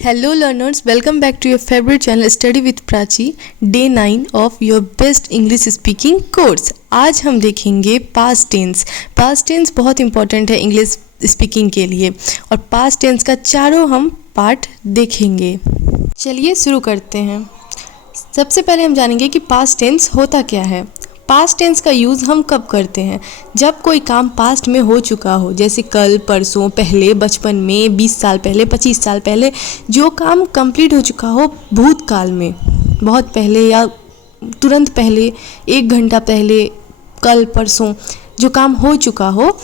Hello learners, welcome back to your favorite channel Study with Prachi, Day 9 of your best English speaking course। आज हम देखेंगे past tense. Past tense बहुत important है English speaking के लिए और past tense का चारों हम पार्ट देखेंगे। चलिए शुरू करते हैं। सबसे पहले हम जानेंगे कि पास्ट टेंस होता क्या है। पास्ट टेंस का यूज़ हम कब करते हैं? जब कोई काम पास्ट में हो चुका हो, जैसे कल, परसों, पहले, बचपन में, 20 साल पहले, 25 साल पहले, जो काम कंप्लीट हो चुका हो भूतकाल में, बहुत पहले या तुरंत पहले, 1 घंटा पहले, कल, परसों, जो काम हो चुका हो,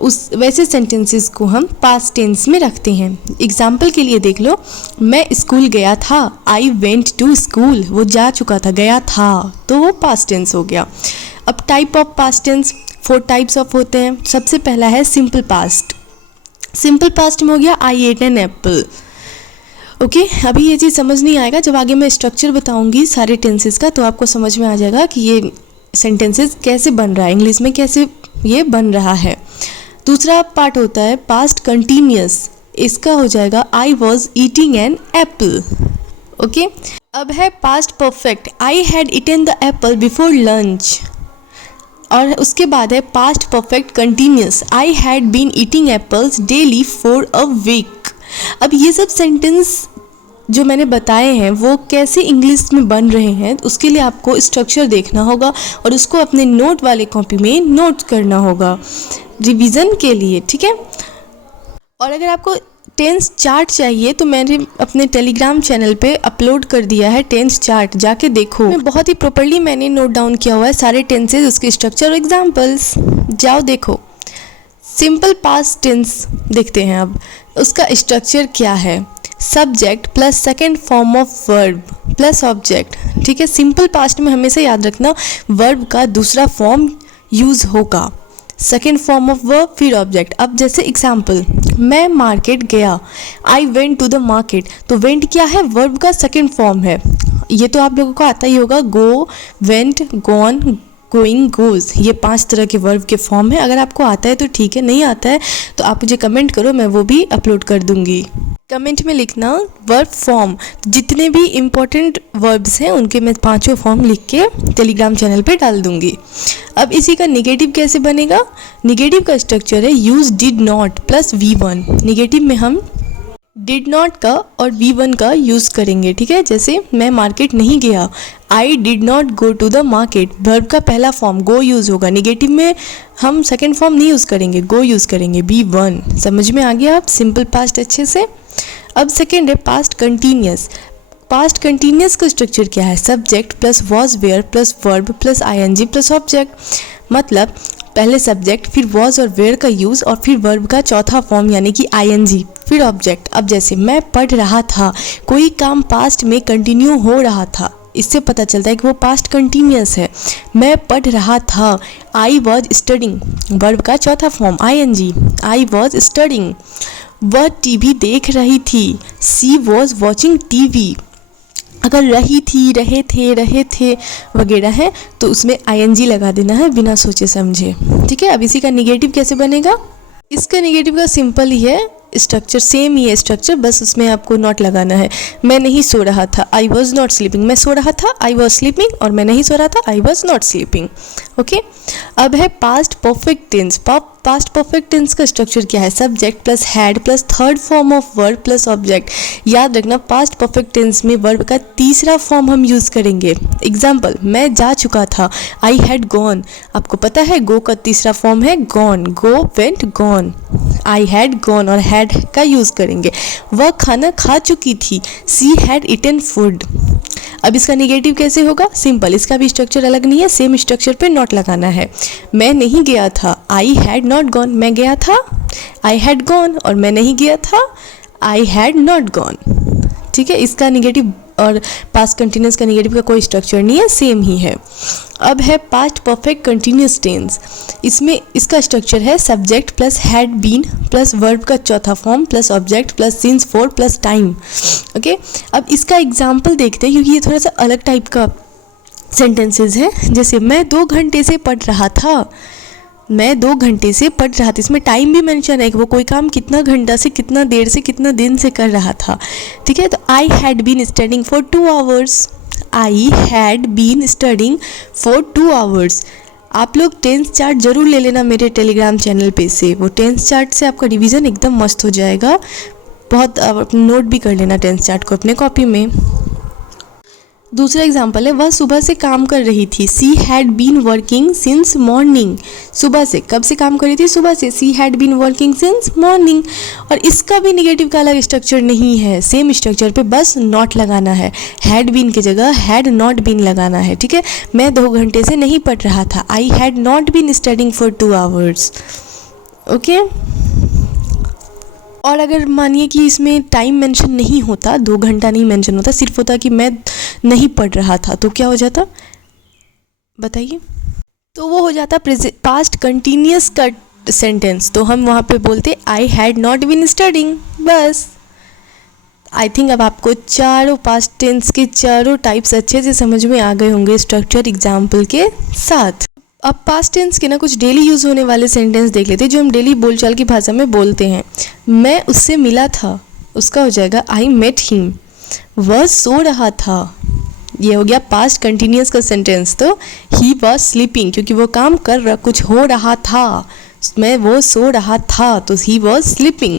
उस वैसे सेंटेंसेस को हम पास्ट टेंस में रखते हैं। एग्जाम्पल के लिए देख लो, मैं स्कूल गया था, आई वेंट टू स्कूल, वो जा चुका था, गया था, तो वो पास्ट टेंस हो गया। अब type of past tense 4 types of होते हैं। सबसे पहला है सिंपल पास्ट। सिंपल पास्ट में हो गया आई एट एन एप्पल। ओके, अभी ये चीज़ समझ नहीं आएगा, जब आगे मैं स्ट्रक्चर बताऊंगी सारे टेंसेस का तो आपको समझ में आ जाएगा कि ये सेंटेंसेस कैसे बन रहा है, इंग्लिश में कैसे ये बन रहा है। दूसरा पार्ट होता है पास्ट कंटिन्यूअस। इसका हो जाएगा I was eating an apple. Okay, अब है past perfect. I had eaten the apple before lunch. और उसके बाद है past perfect continuous. I had been eating apples daily for a week. अब ये सब सेंटेंस जो मैंने बताए हैं वो कैसे इंग्लिश में बन रहे हैं, उसके लिए आपको स्ट्रक्चर देखना होगा और उसको अपने नोट वाले कॉपी में नोट करना होगा रिवीजन के लिए, ठीक है। और अगर आपको टेंस चार्ट चाहिए तो मैंने अपने टेलीग्राम चैनल पे अपलोड कर दिया है टेंस चार्ट, जाके देखो। मैं बहुत ही प्रॉपर्ली मैंने नोट डाउन किया हुआ है सारे टेंसेज, उसके स्ट्रक्चर और एग्जाम्पल्स, जाओ देखो। सिंपल पास्ट टेंस देखते हैं। अब उसका स्ट्रक्चर क्या है? Subject plus second form of verb plus object, ठीक है। सिंपल पास्ट में हमेशा याद रखना वर्ब का दूसरा फॉर्म यूज़ होगा, सेकेंड फॉर्म ऑफ वर्ब फिर ऑब्जेक्ट। अब जैसे एग्जाम्पल, मैं मार्केट गया, I went to the market, तो वेंट क्या है? वर्ब का सेकेंड फॉर्म है। ये तो आप लोगों को आता ही होगा, गो, वेंट, गॉन, गोइंग, गोज, ये 5 तरह के वर्ब के फॉर्म है। अगर आपको आता है तो ठीक है, नहीं आता है तो आप मुझे कमेंट करो, मैं वो भी अपलोड कर दूंगी। कमेंट में लिखना वर्ब फॉर्म, जितने भी इम्पोर्टेंट वर्ब्स हैं उनके मैं 5 फॉर्म लिख के टेलीग्राम चैनल पे डाल दूंगी। अब इसी का निगेटिव कैसे बनेगा? निगेटिव का स्ट्रक्चर है use did not plus V1। Negative में हम डिड नॉट का और V1 का यूज़ करेंगे, ठीक है। जैसे मैं मार्केट नहीं गया, I did not go to the market, verb का पहला फॉर्म गो यूज़ होगा। निगेटिव में हम सेकेंड फॉर्म नहीं यूज़ करेंगे, गो यूज़ करेंगे, V1। समझ में आ गया आप सिंपल पास्ट अच्छे से। अब सेकेंड है पास्ट कंटिन्यूअस। पास्ट कंटिन्यूअस का स्ट्रक्चर क्या है? Subject plus was were plus verb plus ING plus object. मतलब पहले सब्जेक्ट फिर वॉज और वेयर का यूज़ और फिर वर्ब का चौथा फॉर्म यानी कि ING फिर ऑब्जेक्ट। अब जैसे मैं पढ़ रहा था, कोई काम पास्ट में कंटिन्यू हो रहा था, इससे पता चलता है कि वो पास्ट कंटिन्यूअस है। मैं पढ़ रहा था, आई वॉज स्टडिंग, वर्ब का चौथा form ING, I was studying. वह टीवी देख रही थी, सी वॉज वॉचिंग TV। अगर रही थी, रहे थे वगैरह है तो उसमें ING लगा देना है बिना सोचे समझे, ठीक है। अब इसी का निगेटिव कैसे बनेगा? इसका निगेटिव का सिंपल ही है स्ट्रक्चर, सेम ही है स्ट्रक्चर, बस उसमें आपको नॉट लगाना है। मैं नहीं सो रहा था, आई वॉज नॉट स्लीपिंग। मैं सो रहा था, आई वॉज स्लीपिंग, और मैं नहीं सो रहा था, I was not sleeping. Okay, अब है past perfect tense. Past perfect tense का स्ट्रक्चर क्या है? Subject plus had plus third form of verb plus object. याद रखना पास्ट परफेक्ट टेंस में वर्ब का तीसरा फॉर्म हम यूज़ करेंगे। एग्जाम्पल, मैं जा चुका था, आई हैड गॉन। आपको पता है गो का तीसरा फॉर्म है gone, go, went, gone. I had gone और हैड का यूज़ करेंगे। वह खाना खा चुकी थी, सी हैड ईटन फूड। अब इसका निगेटिव कैसे होगा? सिंपल, इसका भी स्ट्रक्चर अलग नहीं है, सेम स्ट्रक्चर पे नॉट लगाना है। मैं नहीं गया था, आई हैड नॉट गॉन। मैं गया था, आई हैड गॉन, और मैं नहीं गया था, आई हैड नॉट गॉन, ठीक है। इसका निगेटिव और पास्ट कंटिन्यूअस का निगेटिव का कोई स्ट्रक्चर नहीं है, सेम ही है। अब है पास्ट परफेक्ट कंटिन्यूअस टेंस। इसमें इसका स्ट्रक्चर है subject plus had been plus verb का चौथा form plus object plus since for plus time. Okay, अब इसका एग्जाम्पल देखते हैं क्योंकि ये थोड़ा सा अलग टाइप का सेंटेंसेस है। जैसे मैं 2 घंटे से पढ़ रहा था, मैं 2 घंटे से पढ़ रहा था। इसमें टाइम भी मेंशन है कि वो कोई काम कितना घंटा से, कितना देर से, कितना दिन से कर रहा था। ठीक है, तो I had been studying for 2 hours. I had been studying for 2 hours. आप लोग टेंस चार्ट जरूर ले लेना मेरे टेलीग्राम चैनल पे से। वो टेंस चार्ट से आपका रिवीजन एकदम मस्त हो जाएगा। बहुत नोट भी कर लेना टेंस चार्ट को अपने कॉपी में। दूसरा एग्जाम्पल है, वह सुबह से काम कर रही थी। She had been working since morning. सुबह से, कब से काम कर रही थी? सुबह से। She had been working since morning. और इसका भी निगेटिव का अलग स्ट्रक्चर नहीं है, सेम स्ट्रक्चर पे बस नॉट लगाना है। हैड बीन की जगह हैड नॉट बीन लगाना है। ठीक है, मैं 2 घंटे से नहीं पढ़ रहा था। I had not been studying for 2 hours. Okay. और अगर मानिए कि इसमें टाइम मेंशन नहीं होता, 2 घंटा नहीं मेंशन होता, सिर्फ होता कि मैं नहीं पढ़ रहा था, तो क्या हो जाता बताइए? तो वो हो जाता पास्ट कंटिन्यूअस का सेंटेंस। तो हम वहाँ पे बोलते I had not been studing, बस। आई थिंक अब आपको चारों पास्ट टेंस के चारों टाइप्स अच्छे से समझ में आ गए होंगे स्ट्रक्चर एग्जाम्पल के साथ। अब पास्ट टेंस के ना कुछ डेली यूज़ होने वाले सेंटेंस देख लेते हैं, जो हम डेली बोलचाल की भाषा में बोलते हैं। मैं उससे मिला था, उसका हो जाएगा आई मेट हिम। वह सो रहा था, ये हो गया पास्ट कंटिन्यूअस का सेंटेंस। तो ही वॉज स्लीपिंग, क्योंकि वो काम कर रहा, कुछ हो रहा था, मैं वो सो रहा था, तो ही वॉज स्लीपिंग।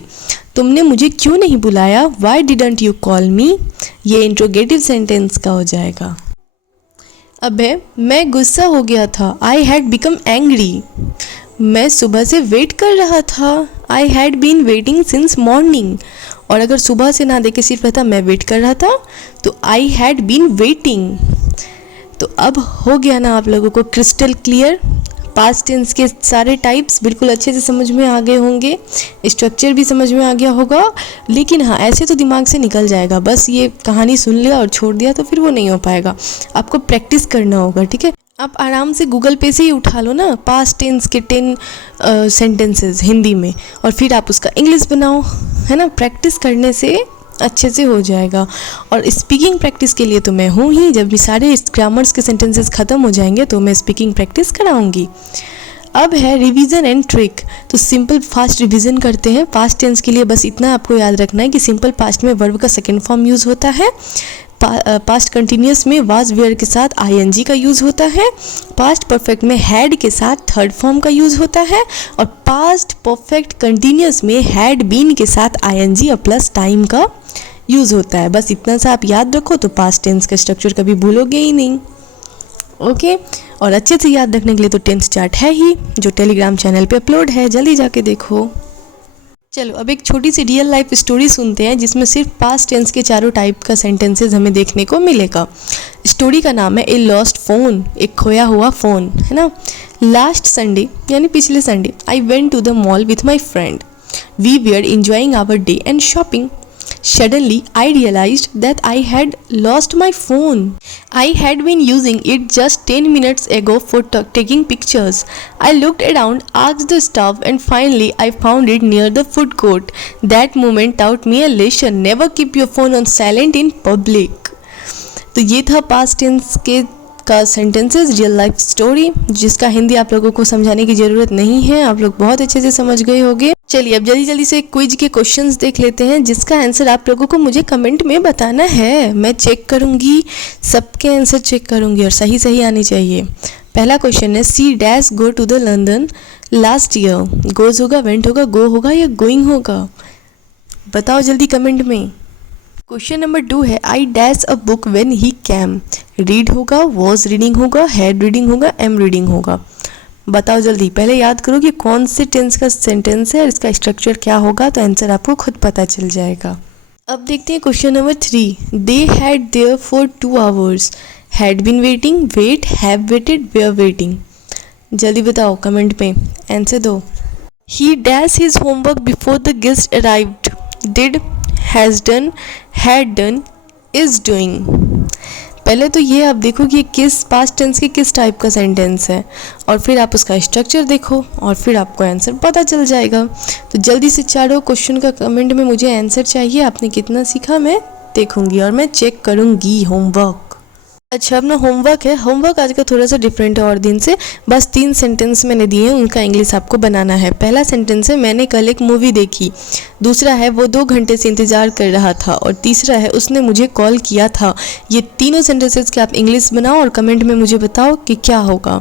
तुमने मुझे क्यों नहीं बुलाया? वाई डिडंट यू कॉल मी? ये इंट्रोगेटिव सेंटेंस का हो जाएगा। अब है, मैं गुस्सा हो गया था। I had become angry. मैं सुबह से वेट कर रहा था। I had been waiting since morning. और अगर सुबह से ना देखे सिर्फ रहता मैं वेट कर रहा था, तो आई हैड बीन वेटिंग। तो अब हो गया ना आप लोगों को क्रिस्टल क्लियर? पास्ट टेंस के सारे टाइप्स बिल्कुल अच्छे से समझ में आ गए होंगे, स्ट्रक्चर भी समझ में आ गया होगा। लेकिन हाँ, ऐसे तो दिमाग से निकल जाएगा, बस ये कहानी सुन लिया और छोड़ दिया तो फिर वो नहीं हो पाएगा। आपको प्रैक्टिस करना होगा। ठीक है, आप आराम से गूगल पे से ही उठा लो ना पास्ट टेंस के 10 सेंटेंसेस हिंदी में, और फिर आप उसका इंग्लिश बनाओ, है ना। प्रैक्टिस करने से अच्छे से हो जाएगा। और स्पीकिंग प्रैक्टिस के लिए तो मैं हूँ ही। जब भी सारे ग्रामर्स के सेंटेंसेस ख़त्म हो जाएंगे तो मैं स्पीकिंग प्रैक्टिस कराऊंगी। अब है रिवीजन एंड ट्रिक। तो सिंपल फास्ट रिवीजन करते हैं। पास्ट टेंस के लिए बस इतना आपको याद रखना है कि सिंपल पास्ट में वर्ब का सेकेंड फॉर्म यूज़ होता है। पास्ट कंटिन्यूअस में वाज वेयर के साथ आईएनजी का यूज़ होता है। पास्ट परफेक्ट में हैड के साथ थर्ड फॉर्म का यूज़ होता है। और पास्ट परफेक्ट कंटिन्यूअस में हैड बीन के साथ आईएनजी और प्लस टाइम का यूज़ होता है। बस इतना सा आप याद रखो तो पास्ट टेंस का स्ट्रक्चर कभी भूलोगे ही नहीं। ओके। और अच्छे से याद रखने के लिए तो टेंस चार्ट है ही, जो टेलीग्राम चैनल पे अपलोड है, जल्दी जाके देखो। चलो अब एक छोटी सी रियल लाइफ स्टोरी सुनते हैं, जिसमें सिर्फ पास्ट टेंस के चारों टाइप का सेंटेंसेस हमें देखने को मिलेगा। स्टोरी का नाम है ए लॉस्ट फ़ोन, एक खोया हुआ फ़ोन, है ना। लास्ट संडे यानी पिछले Sunday I went to the mall with my friend. We were enjoying our day and shopping. Suddenly, I realized that I had lost my phone. I had been using it just 10 minutes ago for taking pictures. I looked around, asked the staff, and finally I found it near the food court. That moment taught me a lesson. Never keep your phone on silent in public. तो ये था past tense के का sentences real life story, जिसका हिंदी आप लोगों को समझाने की ज़रूरत नहीं है, आप लोग बहुत अच्छे से समझ गए होंगे। चलिए अब जल्दी जल्दी से क्विज के क्वेश्चंस देख लेते हैं, जिसका आंसर आप लोगों को मुझे कमेंट में बताना है। मैं चेक करूंगी, सबके आंसर चेक करूंगी और सही सही आने चाहिए। पहला क्वेश्चन है, she dash go to the London last year. Goes होगा, वेंट होगा, गो होगा या गोइंग होगा? बताओ जल्दी कमेंट में। क्वेश्चन नंबर 2 है, I dash a book when he cam. Read होगा, वॉज रीडिंग होगा, हैड रीडिंग होगा, एम रीडिंग होगा? बताओ जल्दी। पहले याद करो कि कौन से टेंस का सेंटेंस है और इसका स्ट्रक्चर क्या होगा, तो आंसर आपको खुद पता चल जाएगा। अब देखते हैं question number 3, they had there for 2 hours. Had been waiting, wait, have waited, were waiting? जल्दी बताओ कमेंट में, आंसर दो। He dash his homework before the guest arrived. Did, has done, had done, is doing? पहले तो ये आप देखो कि किस पास्ट टेंस के किस टाइप का सेंटेंस है, और फिर आप उसका स्ट्रक्चर देखो और फिर आपको आंसर पता चल जाएगा। तो जल्दी से चारों क्वेश्चन का कमेंट में मुझे आंसर चाहिए। आपने कितना सीखा मैं देखूंगी और मैं चेक करूंगी होमवर्क। अच्छा, अपना होमवर्क है। होमवर्क आज का थोड़ा सा डिफरेंट है और दिन से। बस 3 सेंटेंस मैंने दिए हैं, उनका इंग्लिश आपको बनाना है। पहला सेंटेंस है मैंने कल एक मूवी देखी। दूसरा है वो 2 घंटे से इंतज़ार कर रहा था। और तीसरा है उसने मुझे कॉल किया था। ये तीनों सेंटेंसेस के आप इंग्लिश बनाओ और कमेंट में मुझे बताओ कि क्या होगा।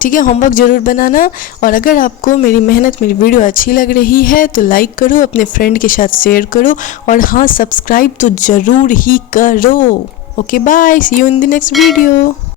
ठीक है, होमवर्क ज़रूर बनाना। और अगर आपको मेरी मेहनत, मेरी वीडियो अच्छी लग रही है तो लाइक करो, अपने फ्रेंड के साथ शेयर करो और हाँ, सब्सक्राइब तो ज़रूर ही करो। Okay, bye. See you in the next video.